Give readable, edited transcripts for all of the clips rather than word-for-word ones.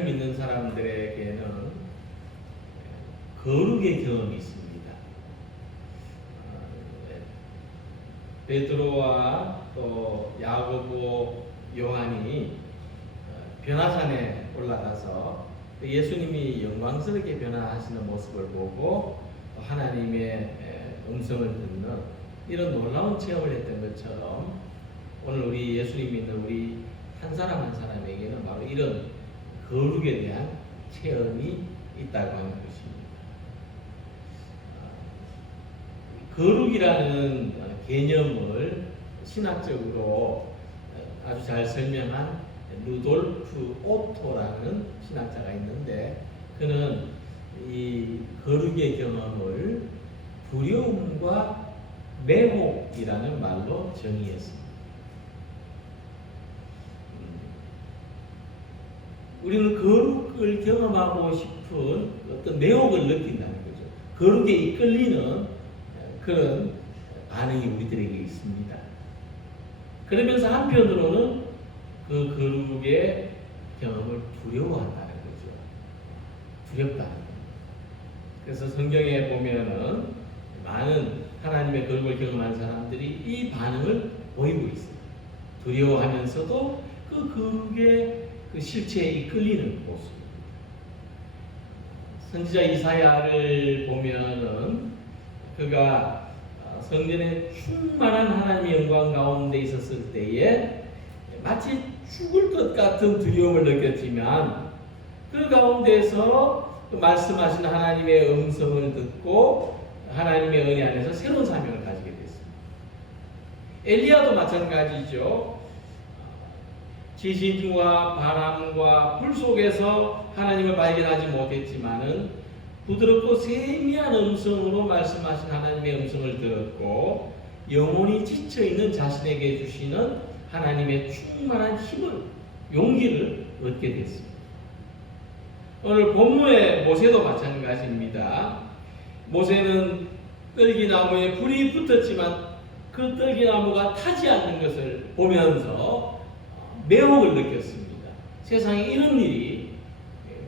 하나님을 믿는 사람들에게는 거룩의 경험이 있습니다. 베드로와 또 야고보, 요한이 변화산에 올라가서 예수님이 영광스럽게 변화하시는 모습을 보고 하나님의 음성을 듣는 이런 놀라운 체험을 했던 것처럼 오늘 우리 예수님 믿는 우리 한 사람 한 사람에게는 바로 이런 거룩에 대한 체험이 있다고 하는 것입니다. 거룩이라는 개념을 신학적으로 아주 잘 설명한 루돌프 오토라는 신학자가 있는데, 그는 이 거룩의 경험을 두려움과 매혹이라는 말로 정의했습니다. 우리는 거룩을 경험하고 싶은 어떤 매혹을 느낀다는 거죠. 거룩에 이끌리는 그런 반응이 우리들에게 있습니다. 그러면서 한편으로는 그 거룩의 경험을 두려워한다는 거죠. 두렵다는 거죠. 그래서 성경에 보면은 많은 하나님의 거룩을 경험한 사람들이 이 반응을 보이고 있어요. 두려워하면서도 그 거룩의 그 실체에 이끌리는 모습. 선지자 이사야를 보면은 그가 성전에 충만한 하나님의 영광 가운데 있었을 때에 마치 죽을 것 같은 두려움을 느꼈지만 그 가운데서 말씀하신 하나님의 음성을 듣고 하나님의 은혜 안에서 새로운 사명을 가지게 됐습니다. 엘리야도 마찬가지죠. 지진과 바람과 불 속에서 하나님을 발견하지 못했지만은 부드럽고 세미한 음성으로 말씀하신 하나님의 음성을 들었고 영혼이 지쳐있는 자신에게 주시는 하나님의 충만한 힘을, 용기를 얻게 됐습니다. 오늘 본문의 모세도 마찬가지입니다. 모세는 떨기나무에 불이 붙었지만 그 떨기나무가 타지 않는 것을 보면서 매혹을 느꼈습니다. 세상에 이런 일이,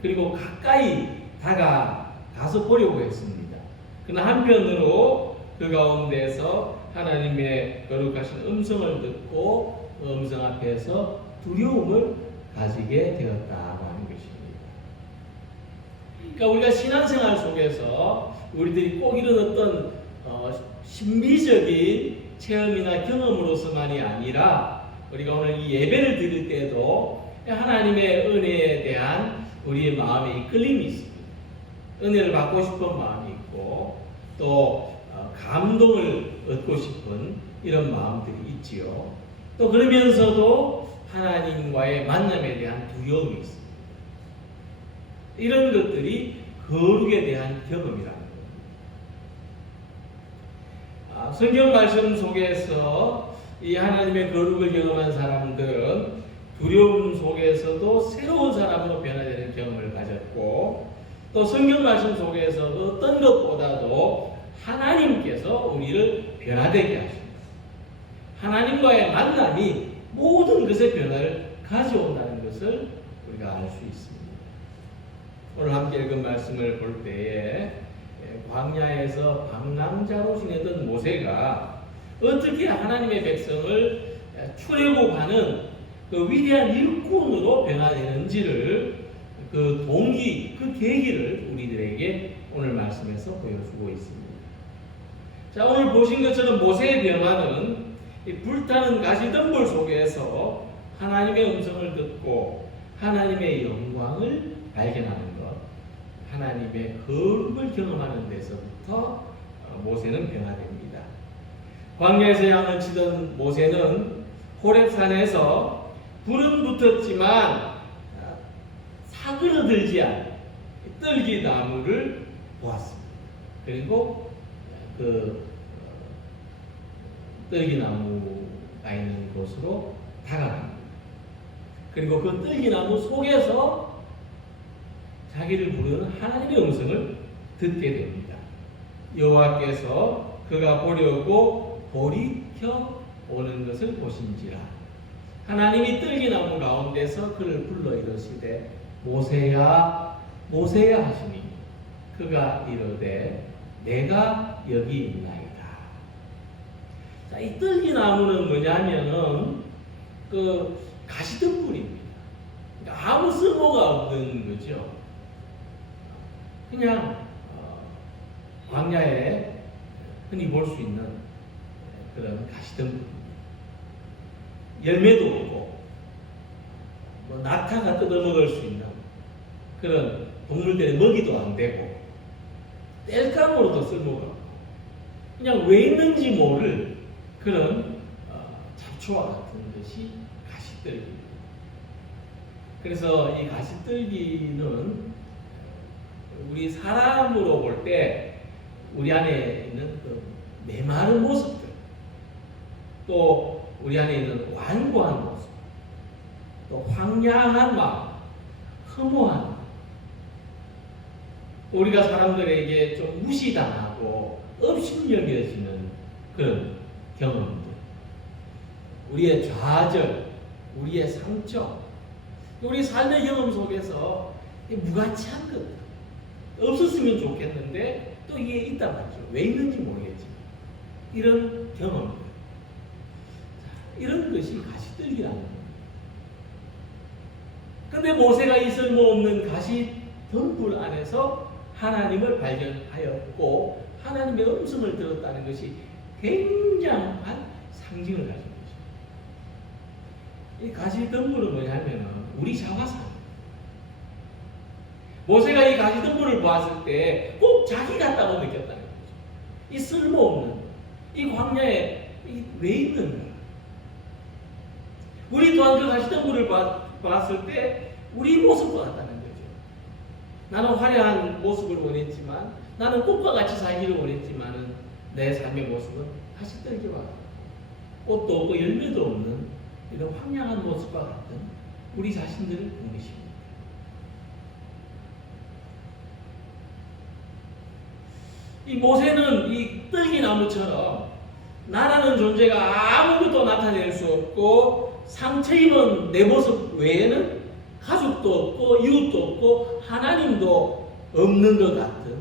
그리고 가까이 다가가서 보려고 했습니다. 그러나 한편으로 그 가운데서 하나님의 거룩하신 음성을 듣고 그 음성 앞에서 두려움을 가지게 되었다고 하는 것입니다. 그러니까 우리가 신앙생활 속에서 우리들이 꼭 이런 어떤 신비적인 체험이나 경험으로서만이 아니라 우리가 오늘 이 예배를 드릴 때도 하나님의 은혜에 대한 우리의 마음의 이끌림이 있습니다. 은혜를 받고 싶은 마음이 있고 또 감동을 얻고 싶은 이런 마음들이 있지요. 또 그러면서도 하나님과의 만남에 대한 두려움이 있습니다. 이런 것들이 거룩에 대한 경험이라는 겁니다. 성경 말씀 속에서 이 하나님의 거룩을 경험한 사람들은 두려움 속에서도 새로운 사람으로 변화되는 경험을 가졌고 또 성경 말씀 속에서 어떤 것보다도 하나님께서 우리를 변화되게 하십니다. 하나님과의 만남이 모든 것의 변화를 가져온다는 것을 우리가 알 수 있습니다. 오늘 함께 읽은 말씀을 볼 때에 광야에서 방랑자로 지내던 모세가 어떻게 하나님의 백성을 출애굽하는 그 위대한 일꾼으로 변화되는지를 그 동기, 그 계기를 우리들에게 오늘 말씀에서 보여주고 있습니다. 자, 오늘 보신 것처럼 모세의 변화는 이 불타는 가시덤불 속에서 하나님의 음성을 듣고 하나님의 영광을 발견하는 것, 하나님의 거룩을 경험하는 데서부터 모세는 변화됩니다. 광야에서 양을 치던 모세는 호렙산에서 불은 붙었지만 사그러들지 않은 떨기나무를 보았습니다. 그리고 그 떨기나무가 있는 곳으로 다가갑니다. 그리고 그 떨기나무 속에서 자기를 부르는 하나님의 음성을 듣게 됩니다. 여호와께서 그가 보려고 돌이켜 오는 것을 보신지라. 하나님이 떨기나무 가운데서 그를 불러 이르시되 모세야 모세야 하시니 그가 이르되 내가 여기 있나이다. 자, 이 뜰기나무는 뭐냐면은 그 가시덤불입니다. 그러니까 아무 쓸모가 없는 거죠. 그냥 광야에 흔히 볼 수 있는 그런 가시덤불입니다. 열매도 없고 뭐 낙타가 뜯어먹을 수 있는 그런 동물들의 먹이도 안 되고 땔감으로도 쓸모가 없고 그냥 왜 있는지 모를 그런 잡초와 같은 것이 가시떨기입니다. 그래서 이 가시떨기는 우리 사람으로 볼 때 우리 안에 있는 그 메마른 모습들, 또 우리 안에 있는 완고한 모습, 또 황량한 마음, 허무한 마음, 우리가 사람들에게 좀 무시당하고 업신여겨지는 그런 경험들, 우리의 좌절, 우리의 상처, 우리 삶의 경험 속에서 무가치한 것 없었으면 좋겠는데 또 이게 있단 말이죠. 왜 있는지 모르겠지만 이런 경험들, 이런 것이 가시떨기라는 겁니다. 근데 모세가 이 쓸모없는 가시덤불 안에서 하나님을 발견하였고 하나님의 음성을 들었다는 것이 굉장한 상징을 가진 것입니다. 이 가시덤불은 뭐냐면 우리 자화상. 모세가 이 가시덤불을 보았을 때 꼭 자기 같다고 느꼈다는 거죠. 이 쓸모없는 이 광야에 왜 있는가? 우리 또한 그 가시덤불을 봤을 때 우리 모습과 같다는 거죠. 나는 화려한 모습을 원했지만, 나는 꽃과 같이 살기를 원했지만은 내 삶의 모습은 가시떨기와 꽃도 없고 열매도 없는 이런 황량한 모습과 같은 우리 자신들을 본 것입니다. 이 모세는 이 떨기나무처럼 나라는 존재가 아무것도 나타낼 수 없고 상처 입은 내 모습 외에는 가족도 없고 이웃도 없고 하나님도 없는 것 같은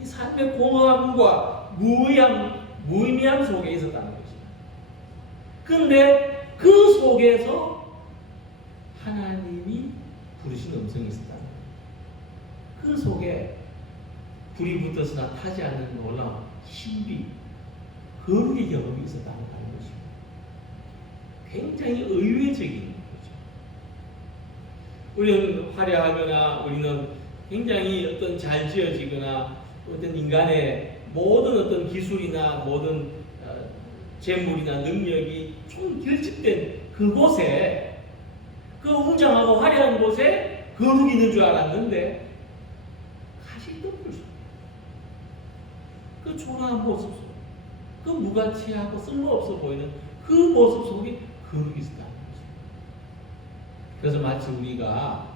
이 삶의 공허함과 무의미함 속에 있었다는 것입니다. 그런데 그 속에서 하나님이 부르신 음성이 있었다는 거예요. 그 속에 불이 붙어서나 타지 않는 놀라운 신비, 거룩의 경험이 있었다는 것입니다. 굉장히 의외적인 거죠. 우리는 화려하거나 우리는 굉장히 어떤 잘 지어지거나 어떤 인간의 모든 어떤 기술이나 모든 재물이나 능력이 총 결집된 그곳에, 그 웅장하고 화려한 곳에 거룩이 있는 줄 알았는데 가시덤불 속, 그 초라한 모습 속, 그 무가치하고 쓸모없어 보이는 그 모습 속에 거룩이 있었다는 거죠. 그래서 마치 우리가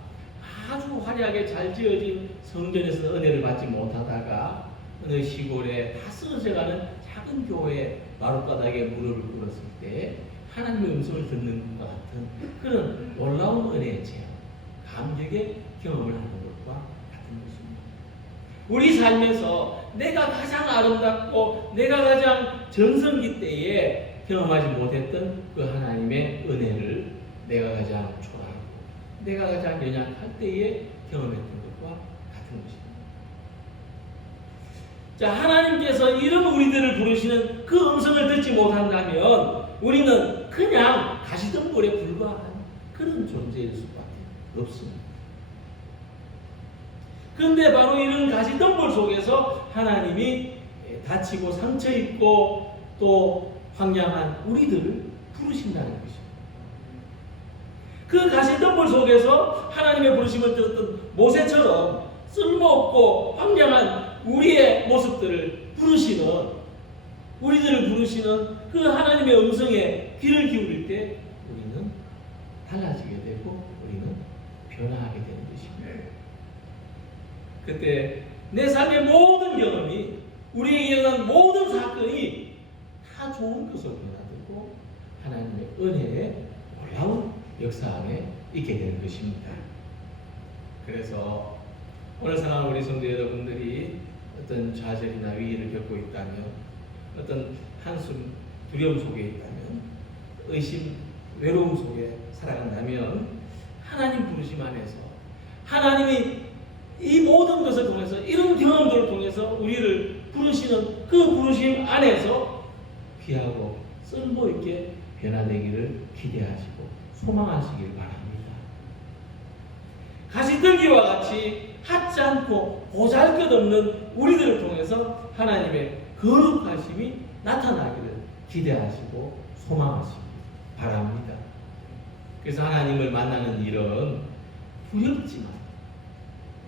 아주 화려하게 잘 지어진 성전에서 은혜를 받지 못하다가 어느 시골에 다 쓰러져가는 작은 교회 마룻바닥에 무릎을 꿇었을 때 하나님의 음성을 듣는 것 같은 그런 놀라운 은혜의 체험, 감격의 경험을 하는 것과 같은 것입니다. 우리 삶에서 내가 가장 아름답고 내가 가장 전성기 때에 경험하지 못했던 그 하나님의 은혜를 내가 가장 초라하고 내가 가장 연약할 때에 경험했던 것과 같은 것입니다. 자, 하나님께서 이런 우리들을 부르시는 그 음성을 듣지 못한다면 우리는 그냥 가시덤불에 불과한 그런 존재일 수밖에 없습니다. 그런데 바로 이런 가시덤불 속에서 하나님이 다치고 상처 입고 또 황량한 우리들을 부르신다는 것입니다. 그 가시덤불 속에서 하나님의 부르심을 들었던 모세처럼 쓸모없고 황량한 우리의 모습들을 부르시는, 우리들을 부르시는 그 하나님의 음성에 귀를 기울일 때 우리는 달라지게 되고 우리는 변화하게 되는 것입니다. 그때 내 삶의 모든 경험이, 우리에게 일어난 모든 사건이 다 좋은 것으로 변화되고 하나님의 은혜의 놀라운 역사 안에 있게 되는 것입니다. 그래서 오늘 사랑하는 우리 성도 여러분들이 어떤 좌절이나 위기를 겪고 있다면, 어떤 한숨, 두려움 속에 있다면, 의심, 외로움 속에 살아간다면 하나님 부르심 안에서 하나님이 이 모든 것을 통해서, 이런 경험들을 통해서 우리를 부르시는 그 부르심 안에서 귀하고 쓸모있게 변화되기를 기대하시고 소망하시길 바랍니다. 가시떨기와 같이 하지 않고 보잘것없는 우리들을 통해서 하나님의 거룩하심이 나타나기를 기대하시고 소망하시기 바랍니다. 그래서 하나님을 만나는 일은 두렵지만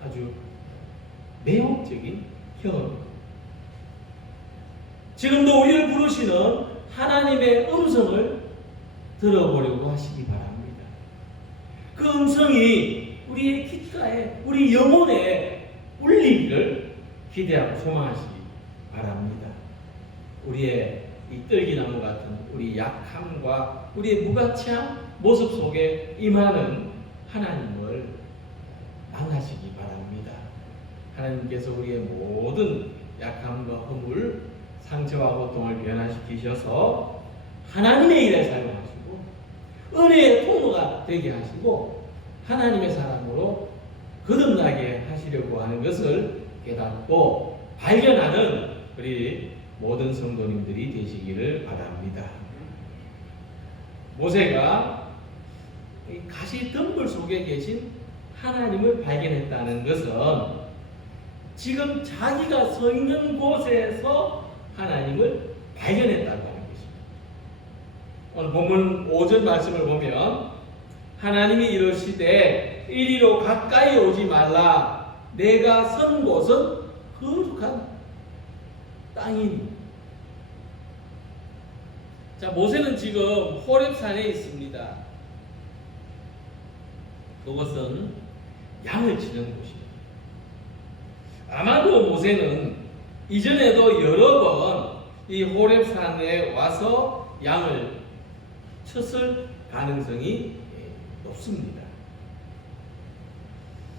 아주 매혹적인 경험입니다. 지금도 우리를 부르시는 하나님의 음성을 들어보려고 하시기 바랍니다. 그 음성이 우리의 귓가에, 우리 영혼에 울리기를 기대하고 소망하시기 바랍니다. 우리의 이 떨기나무 같은 우리 약함과 우리의 무가치한 모습 속에 임하는 하나님을 만나시기 바랍니다. 하나님께서 우리의 모든 약함과 허물, 상처와 고통을 변화시키셔서 하나님의 일에 사용하시고 은혜의 통로가 되게 하시고 하나님의 사람으로 거듭나게 하시려고 하는 것을 깨닫고 발견하는 우리 모든 성도님들이 되시기를 바랍니다. 모세가 가시 덤불 속에 계신 하나님을 발견했다는 것은 지금 자기가 서 있는 곳에서 하나님을 발견했다고 하는 것입니다. 오늘 본문 5절 말씀을 보면 하나님이 이르시되 이리로 가까이 오지 말라. 내가 선 곳은 거룩한 땅이니. 자, 모세는 지금 호렙산에 있습니다. 그것은 양을 치는 곳입니다. 아마도 모세는 이전에도 여러 번 이 호렙산에 와서 양을 쳤을 가능성이 높습니다.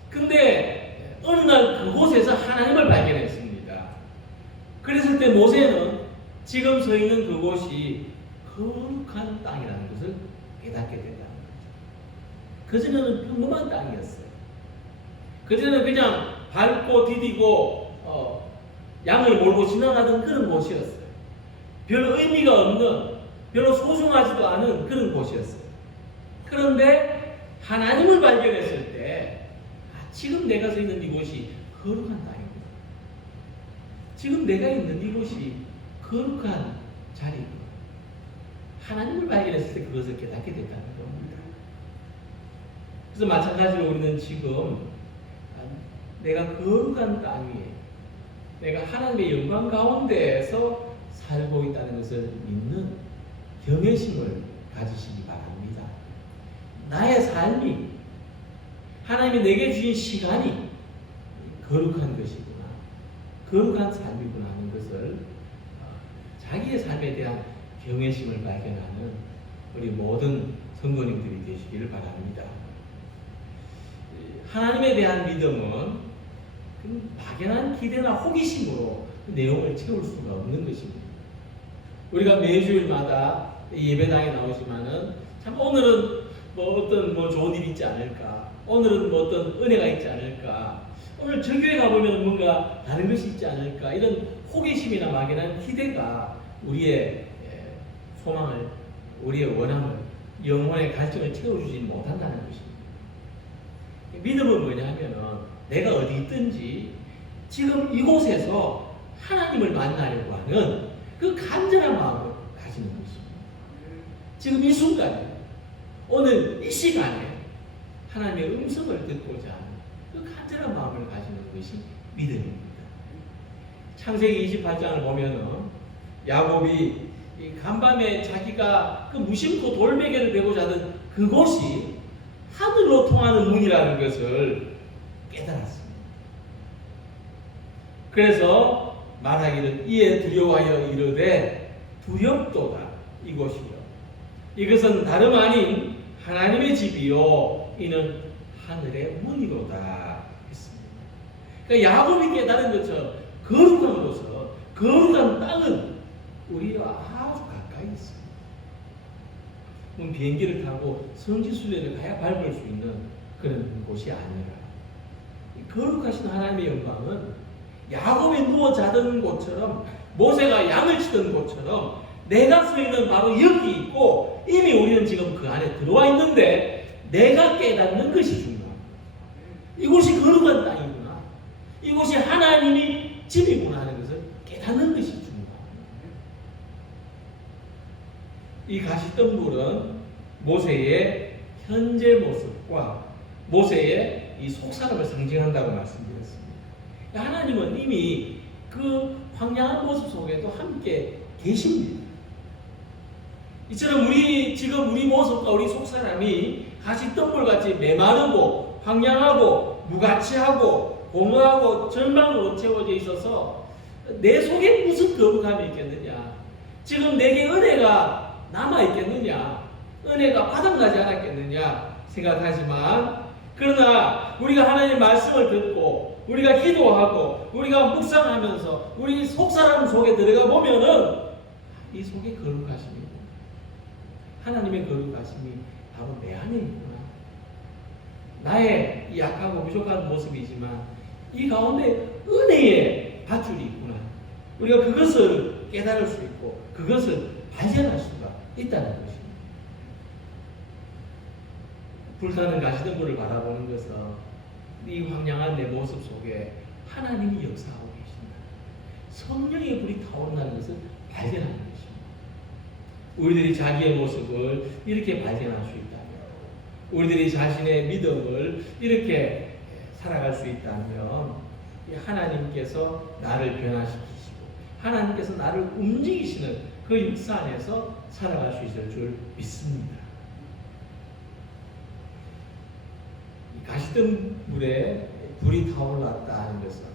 근데 어느 날 그곳에서 하나님을 발견했습니다. 그랬을 때 모세는 지금 서 있는 그곳이 거룩한 땅이라는 것을 깨닫게 된다는 거죠. 그전에는 평범한 땅이었어요. 그전에는 그냥 밟고 디디고 양을 몰고 지나가던 그런 곳이었어요. 별로 의미가 없는, 별로 소중하지도 않은 그런 곳이었어요. 그런데 하나님을 발견했을 때 지금 내가 서 있는 이곳이 거룩한 땅이구나. 지금 내가 있는 이곳이 거룩한 자리구나. 하나님을 발견했을 때 그것을 깨닫게 됐다는 겁니다. 그래서 마찬가지로 우리는 지금 내가 거룩한 땅 위에, 내가 하나님의 영광 가운데에서 살고 있다는 것을 믿는 경외심을 가지시기 바랍니다. 나의 삶이, 하나님이 내게 주신 시간이 거룩한 것이구나, 거룩한 삶이구나 하는 것을 자기의 삶에 대한 경외심을 발견하는 우리 모든 성도님들이 되시기를 바랍니다. 하나님에 대한 믿음은 막연한 기대나 호기심으로 그 내용을 채울 수가 없는 것입니다. 우리가 매주일마다 예배당에 나오지만은 참 오늘은 뭐 어떤 좋은 일이 있지 않을까, 오늘은 뭐 어떤 은혜가 있지 않을까, 오늘 저 교회 가보면 뭔가 다른 것이 있지 않을까, 이런 호기심이나 막연한 기대가 우리의 소망을, 우리의 원함을, 영혼의 갈증을 채워주지 못한다는 것입니다. 믿음은 뭐냐면은 내가 어디 있든지 지금 이곳에서 하나님을 만나려고 하는 그 간절한 마음을 가지는 것입니다. 지금 이 순간에, 오늘 이 시간에 하나님의 음성을 듣고자 하는 그 간절한 마음을 가지는 것이 믿음입니다. 창세기 28장을 보면은 야곱이 이 간밤에 자기가 그 무심코 돌베개를 베고자 하던 그곳이 하늘로 통하는 문이라는 것을 깨달았습니다. 그래서 말하기를 이에 두려워하여 이르되 두렵도다 이곳이요 이것은 다름 아닌 하나님의 집이요 이는 하늘의 문이로다 했습니다. 그러니까 야곱이 깨달은 것처럼 거룩한 곳은, 거룩한 땅은 우리와 아주 가까이 있습니다. 비행기를 타고 성지순례를 가야 밟을 수 있는 그런 곳이 아니라, 거룩하신 하나님의 영광은 야곱이 누워 자던 곳처럼, 모세가 양을 치던 곳처럼 내가 서 있는 바로 여기 있고, 이미 우리는 지금 그 안에 들어와 있는데 내가 깨닫는 것이 중요합니다. 이곳이 거룩한 땅이구나, 이곳이 하나님이 집이구나 하는 것을 깨닫는 것이 중요합니다. 이 가시덤불은 모세의 현재 모습과 모세의 이 속사람을 상징한다고 말씀드렸습니다. 하나님은 이미 그 황량한 모습 속에도 함께 계십니다. 이처럼 지금 우리 모습과 우리 속사람이 가시덤불같이 메마르고 황량하고 무가치하고 공허하고 절망으로 채워져 있어서 내 속에 무슨 거룩함이 있겠느냐, 지금 내게 은혜가 남아있겠느냐, 은혜가 바닥나지 않았겠느냐 생각하지만, 그러나 우리가 하나님의 말씀을 듣고 우리가 기도하고 우리가 묵상하면서 우리 속사람 속에 들어가 보면은 이 속에 거룩하심이고 하나님의 거룩하심이 바로 내 안에 있구나, 나의 약하고 부족한 모습이지만 이 가운데 은혜의 밧줄이 있구나, 우리가 그것을 깨달을 수 있고 그것을 발견할 수가 있다는 것입니다. 불타는 가시덤불을 바라보는 것은 이 황량한 내 모습 속에 하나님이 역사하고 계신다, 성령의 불이 타오른다는 것을 발견하는 것입니다. 우리들이 자기의 모습을 이렇게 발견할 수 있다면, 우리들이 자신의 믿음을 이렇게 살아갈 수 있다면, 하나님께서 나를 변화시키시고 하나님께서 나를 움직이시는 그 역사 안에서 살아갈 수 있을 줄 믿습니다. 가시덤불에 불이 타올랐다 하는 것은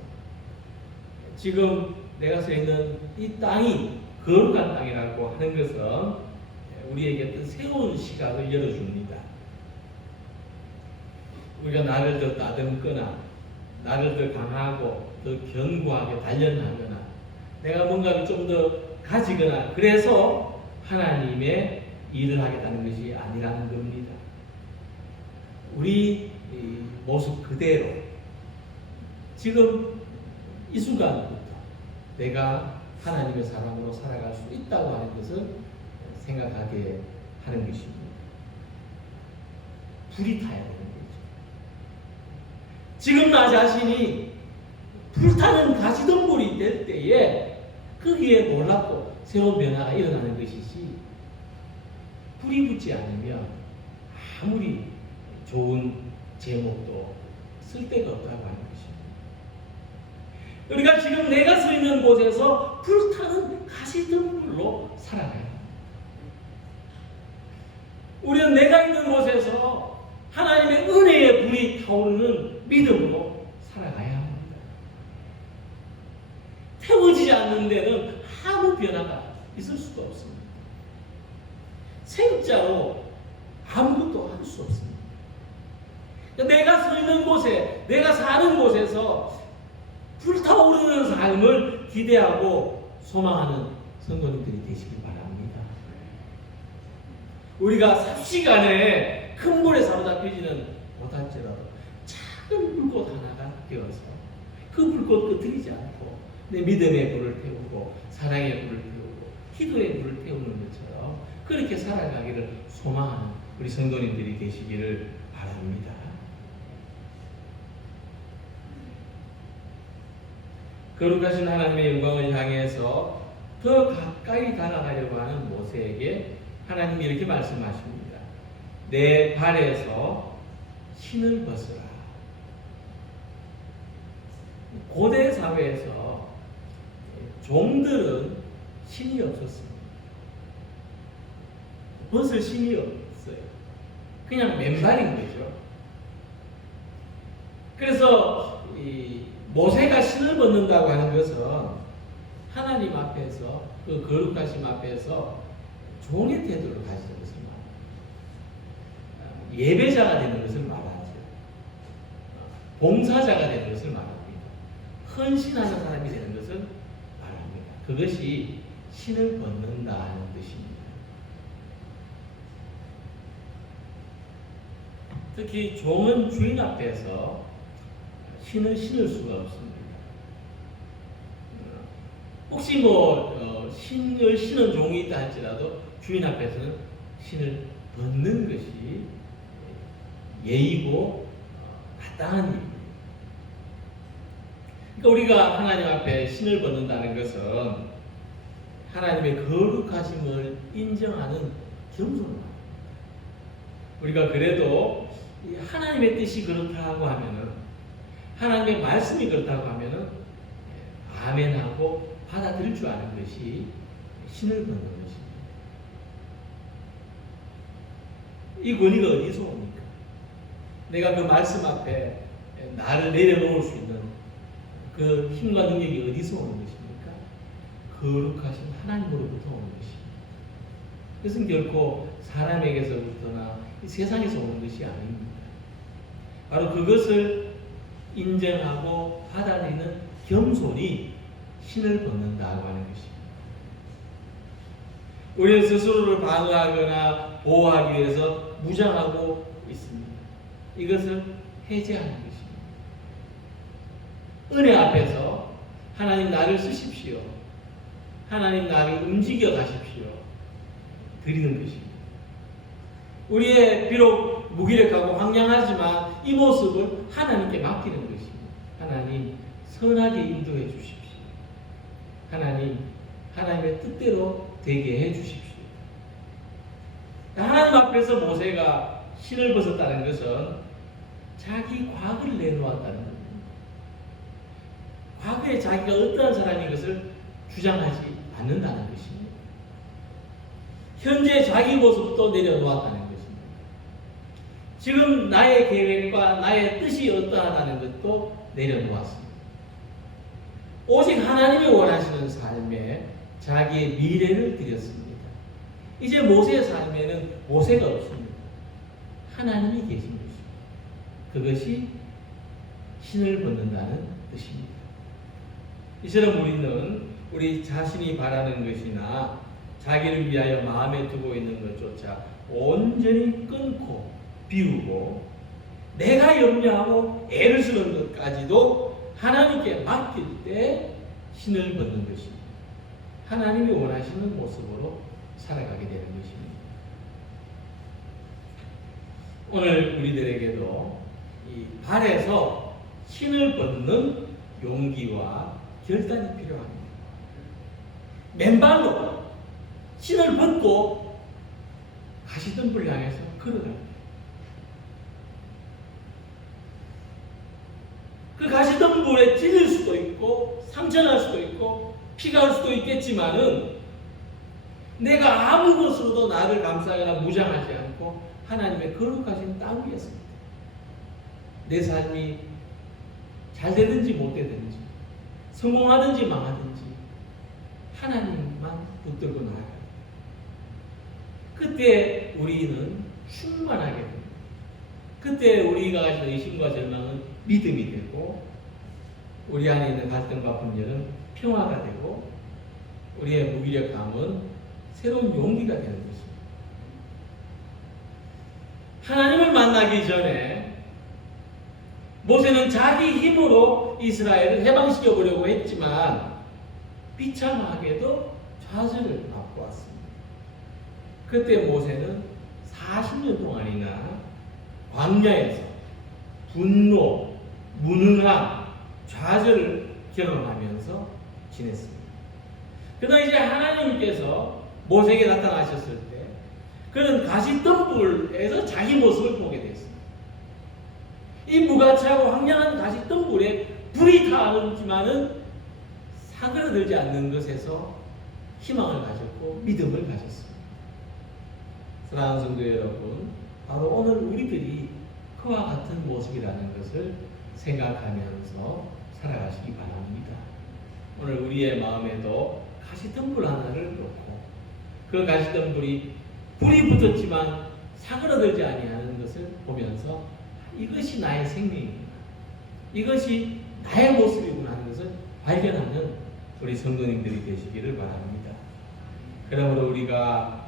지금 내가 서 있는 이 땅이 거룩한 땅이라고 하는 것은 우리에게 어떤 새로운 시각을 열어줍니다. 우리가 나를 더 다듬거나 나를 더 강하고 더 견고하게 단련하거나 내가 뭔가를 좀 더 가지거나 그래서 하나님의 일을 하겠다는 것이 아니라는 겁니다. 우리 모습 그대로 지금 이 순간부터 내가 하나님의 사람으로 살아갈 수 있다고 하는 것을 생각하게 하는 것입니다. 불이 타야 되는 거죠. 지금 나 자신이 불타는 가시덤불이 될 때에 거기에 놀랍고 새로운 변화가 일어나는 것이지, 불이 붙지 않으면 아무리 좋은 제목도 쓸데가 없다고 하는 것입니다. 우리가 지금 내가 서 있는 곳에서 불타는 가시덤불로 살아가야 합니다. 우리는 내가 있는 곳에서 하나님의 은혜의 불이 타오르는 믿음으로 살아가야 합니다. 태워지지 않는 데는 아무 변화가 있을 수가 없습니다. 생자로 아무것도 할 수 없습니다. 내가 서 있는 곳에, 내가 사는 곳에서 불타오르는 삶을 기대하고 소망하는 성도님들이 되시길 바랍니다. 우리가 삽시간에 큰 불에 사로잡히지는 못할지라도 작은 불꽃 하나가 되어서 그 불꽃 끄트리지 않고 내 믿음의 불을 태우고 사랑의 불을 태우고 기도의 불을 태우는 것처럼 그렇게 살아가기를 소망하는 우리 성도님들이 되시기를 바랍니다. 거룩하신 하나님의 영광을 향해서 더 가까이 다가가려고 하는 모세에게 하나님이 이렇게 말씀하십니다. 내 발에서 신을 벗으라. 고대 사회에서 종들은 신이 없었습니다. 벗을 신이 없어요. 그냥 맨발인 거죠. 그래서 모세가 신을 벗는다고 하는 것은 하나님 앞에서 그 거룩하심 앞에서 종의 태도를 가지는 것을 말합니다. 예배자가 되는 것을 말하죠. 봉사자가 되는 것을 말합니다. 헌신하는 사람이 되는 것을 말합니다. 그것이 신을 벗는다는 뜻입니다. 특히 종은 주인 앞에서 신을 신을 수가 없습니다. 혹시 신을 신은 종이 있다 할지라도 주인 앞에서는 신을 벗는 것이 예의고 마땅한 일입니다. 그러니까 우리가 하나님 앞에 신을 벗는다는 것은 하나님의 거룩하심을 인정하는 겸손함입니다. 우리가 그래도 하나님의 뜻이 그렇다고 하면은, 하나님의 말씀이 그렇다고 하면은 아멘하고 받아들일 줄 아는 것이 신을 벗는 것입니다. 이 권위가 어디서 옵니까? 내가 그 말씀 앞에 나를 내려놓을 수 있는 그 힘과 능력이 어디서 오는 것입니까? 거룩하신 하나님으로부터 오는 것입니다. 그것은 결코 사람에게서부터나 이 세상에서 오는 것이 아닙니다. 바로 그것을 인정하고 받아들이는 겸손이 신을 벗는다고 하는 것입니다. 우리는 스스로를 방어하거나 보호하기 위해서 무장하고 있습니다. 이것을 해제하는 것입니다. 은혜 앞에서 하나님 나를 쓰십시오. 하나님 나를 움직여 가십시오. 드리는 것입니다. 우리의 비록 무기력하고 황량하지만 이 모습을 하나님께 맡기는 것입니다. 하나님 선하게 인도해 주십시오. 하나님의 뜻대로 되게 해 주십시오. 하나님 앞에서 모세가 신을 벗었다는 것은 자기 과거를 내놓았다는 겁니다. 과거에 자기가 어떠한 사람인 것을 주장하지 않는다는 것입니다. 현재 자기 모습도 내려놓았다는 것입니다. 지금 나의 계획과 나의 뜻이 어떠하다는 것도 내려놓았습니다. 오직 하나님이 원하시는 삶에 자기의 미래를 드렸습니다. 이제 모세의 삶에는 모세가 없습니다. 하나님이 계신 것입니다. 그것이 신을 벗는다는 뜻입니다. 이처럼 우리는 우리 자신이 바라는 것이나 자기를 위하여 마음에 두고 있는 것조차 온전히 끊고 비우고 내가 염려하고 애를 쓰는 것까지도 하나님께 맡길 때 신을 벗는 것입니다. 하나님이 원하시는 모습으로 살아가게 되는 것입니다. 오늘 우리들에게도 이 발에서 신을 벗는 용기와 결단이 필요합니다. 맨발로 신을 벗고 가시덤불을 향해서 걸어갑니다. 그 가시덤불에 찔릴 수도 있고 상처날 수도 있고 피가 올 수도 있겠지만은 내가 아무 것으로도 나를 감싸거나 무장하지 않고 하나님의 거룩하신 땅 위에 섭니다. 내 삶이 잘 되든지 못 되든지 성공하든지 망하든지 하나님만 붙들고 나아가요. 그때 우리는 충만하게 됩니다. 그때 우리가 가진 의심과 절망은 믿음이 되고 우리 안에 있는 갈등과 분열은 평화가 되고 우리의 무기력함은 새로운 용기가 되는 것입니다. 하나님을 만나기 전에 모세는 자기 힘으로 이스라엘을 해방시켜 보려고 했지만 비참하게도 좌절을 맛보았습니다. 그때 모세는 40년 동안이나 광야에서 분노, 무능함, 좌절을 경험하면서 지냈습니다. 그러나 이제 하나님께서 모세에게 나타나셨을 때 그는 가시덤불에서 자기 모습을 보게 됐습니다. 이 무가치하고 황량한 가시덤불에 불이 타오르지만은 사그러들지 않는 것에서 희망을 가졌고 믿음을 가졌습니다. 사랑하는 성도 여러분, 바로 오늘 우리들이 그와 같은 모습이라는 것을 생각하면서 살아가시기 바랍니다. 오늘 우리의 마음에도 가시덤불 하나를 놓고 그 가시덤불이 불이 붙었지만 사그러들지 아니하는 것을 보면서 이것이 나의 생명입니다. 이것이 나의 모습이구나 하는 것을 발견하는 우리 성도님들이 되시기를 바랍니다. 그러므로 우리가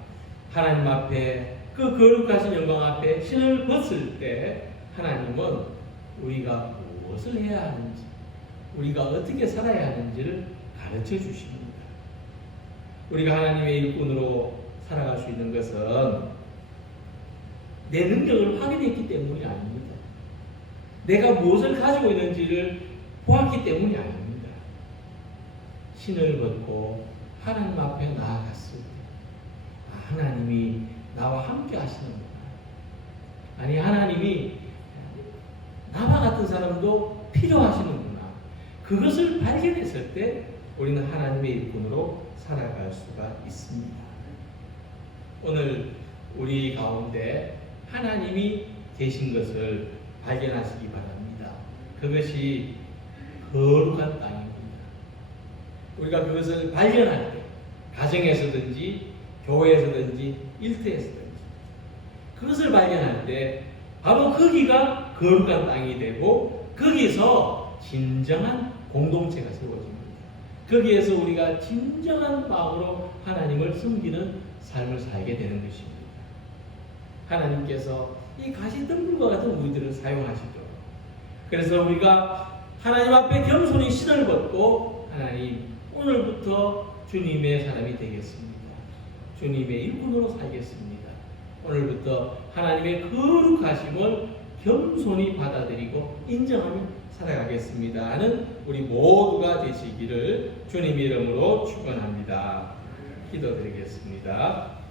하나님 앞에 그 거룩하신 영광 앞에 신을 벗을 때 하나님은 우리가 무엇을 해야 하는지, 우리가 어떻게 살아야 하는지를 가르쳐 주십니다. 우리가 하나님의 일꾼으로 살아갈 수 있는 것은 내 능력을 확인했기 때문이 아닙니다. 내가 무엇을 가지고 있는지를 보았기 때문이 아닙니다. 신을 벗고 하나님 앞에 나아갔을 때 하나님이 나와 함께 하시는구나. 아니, 하나님이 나와 같은 사람도 필요하시는구나. 그것을 발견했을 때 우리는 하나님의 일꾼으로 살아갈 수가 있습니다. 오늘 우리 가운데 하나님이 계신 것을 발견하시기 바랍니다. 그것이 거룩한 땅입니다. 우리가 그것을 발견할 때 가정에서든지 교회에서든지 일터에서든지 그것을 발견할 때 바로 거기가 거룩한 땅이 되고 거기서 진정한 공동체가 세워집니다. 거기에서 우리가 진정한 마음으로 하나님을 섬기는 삶을 살게 되는 것입니다. 하나님께서 이 가시덤불과 같은 우리들을 사용하시죠. 그래서 우리가 하나님 앞에 겸손히 신을 벗고 하나님, 오늘부터 주님의 사람이 되겠습니다. 주님의 일꾼으로 살겠습니다. 오늘부터 하나님의 거룩하심을 겸손히 받아들이고 인정하며 살아가겠습니다 하는 우리 모두가 되시기를 주님 이름으로 축원합니다. 기도드리겠습니다.